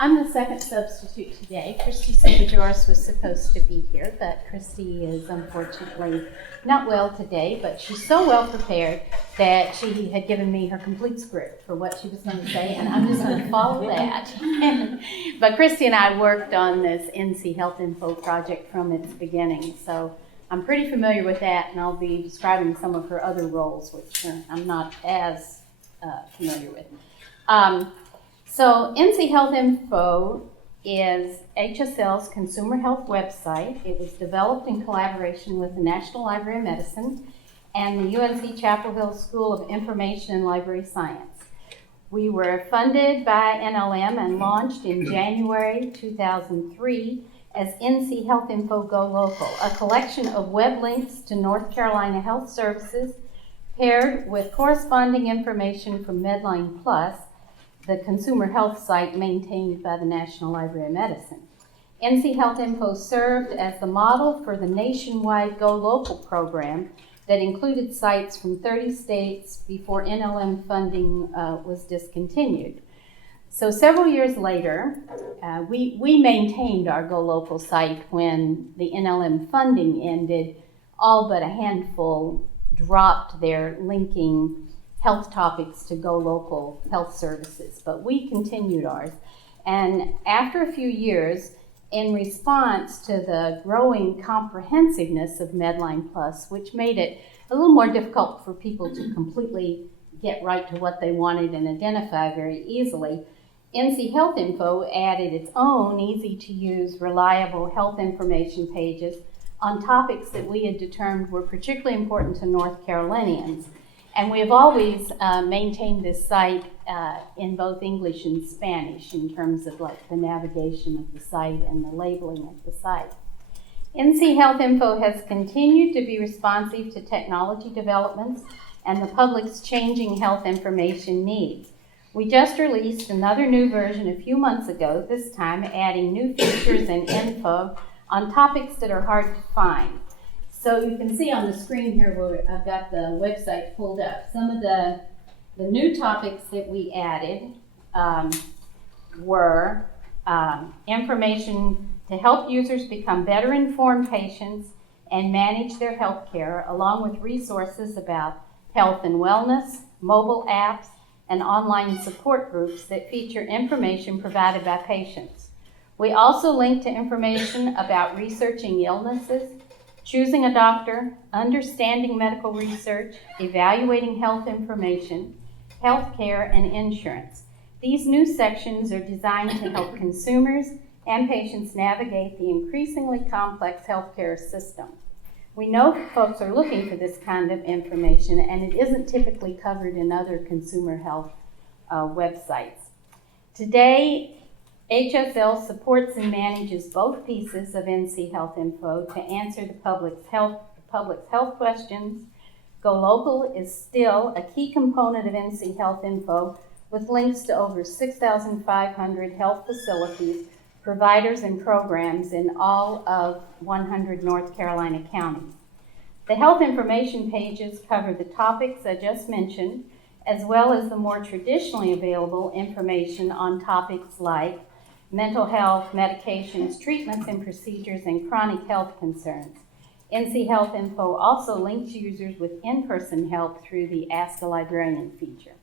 I'm the second substitute today. Christie Silbajoris was supposed to be here, but Christie is unfortunately not well today, but she's so well prepared that she had given me her complete script for what she was going to say, and I'm just going to follow that. But Christie and I worked on this NC Health Info project from its beginning, so I'm pretty familiar with that, and I'll be describing some of her other roles, which I'm not as familiar with. So NC Health Info is HSL's consumer health website. It was developed in collaboration with the National Library of Medicine and the UNC Chapel Hill School of Information and Library Science. We were funded by NLM and launched in January 2003 as NC Health Info Go Local, a collection of web links to North Carolina health services paired with corresponding information from Medline Plus, the consumer health site maintained by the National Library of Medicine. NC Health Info served as the model for the nationwide Go Local program that included sites from 30 states before NLM funding was discontinued. So several years later, we maintained our Go Local site when the NLM funding ended. All but a handful dropped their linking health topics to Go Local health services, but we continued ours. And after a few years, in response to the growing comprehensiveness of Medline Plus, which made it a little more difficult for people to completely get right to what they wanted and identify very easily, NC Health Info added its own easy-to-use, reliable health information pages on topics that we had determined were particularly important to North Carolinians. And we have always maintained this site in both English and Spanish in terms of like the navigation of the site and the labeling of the site. NC Health Info has continued to be responsive to technology developments and the public's changing health information needs. We just released another new version a few months ago, this time adding new features and info on topics that are hard to find. So you can see on the screen here where I've got the website pulled up. Some of the new topics that we added were information to help users become better informed patients and manage their health care, along with resources about health and wellness, mobile apps, and online support groups that feature information provided by patients. We also link to information about researching illnesses, choosing a doctor, understanding medical research, evaluating health information, health care, and insurance. These new sections are designed to help consumers and patients navigate the increasingly complex healthcare system. We know folks are looking for this kind of information, and it isn't typically covered in other consumer health websites. Today, HSL supports and manages both pieces of NC Health Info to answer the public's health questions. Go Local is still a key component of NC Health Info with links to over 6,500 health facilities, providers, and programs in all of 100 North Carolina counties. The health information pages cover the topics I just mentioned, as well as the more traditionally available information on topics like mental health, medications, treatments and procedures, and chronic health concerns. NC Health Info also links users with in-person help through the Ask a Librarian feature.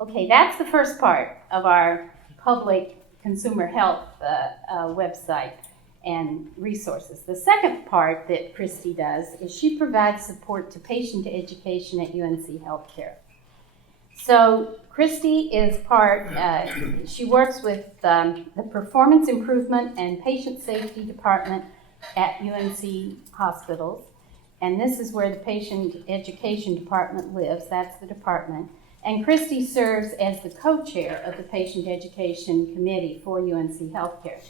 Okay, that's the first part of our public consumer health website and resources. The second part that Christie does is she provides support to patient education at UNC Healthcare. So Christie is she works with the Performance Improvement and Patient Safety Department at UNC Hospitals. And this is where the Patient Education Department lives. That's the department. And Christie serves as the co-chair of the Patient Education Committee for UNC Healthcare.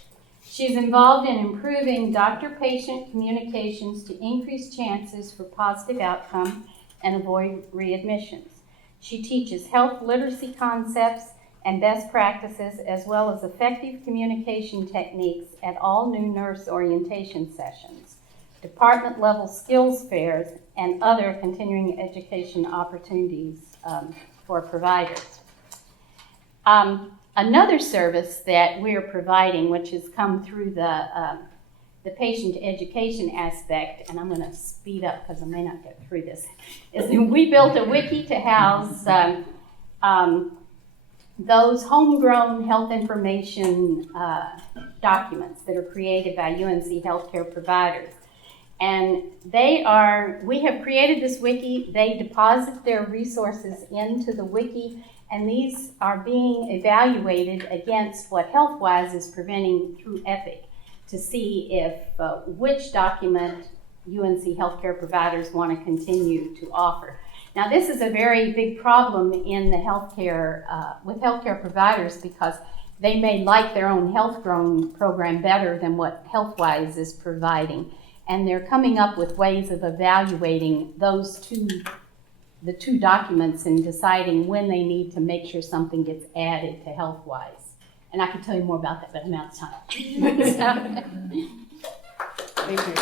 She's involved in improving doctor-patient communications to increase chances for positive outcome and avoid readmissions. She teaches health literacy concepts and best practices, as well as effective communication techniques at all new nurse orientation sessions, department-level skills fairs, and other continuing education opportunities for providers. Another service that we're providing, which has come through the patient education aspect, and I'm going to speed up because I may not get through this, is that we built a wiki to house those homegrown health information documents that are created by UNC healthcare providers. And we have created this wiki, they deposit their resources into the wiki, and these are being evaluated against what HealthWise is presenting through Epic to see if which document UNC healthcare providers want to continue to offer. Now, this is a very big problem in the healthcare with healthcare providers because they may like their own health program better than what HealthWise is providing, and they're coming up with ways of evaluating the two documents and deciding when they need to make sure something gets added to HealthWise. And I could tell you more about that, but I'm out of time. Thank you.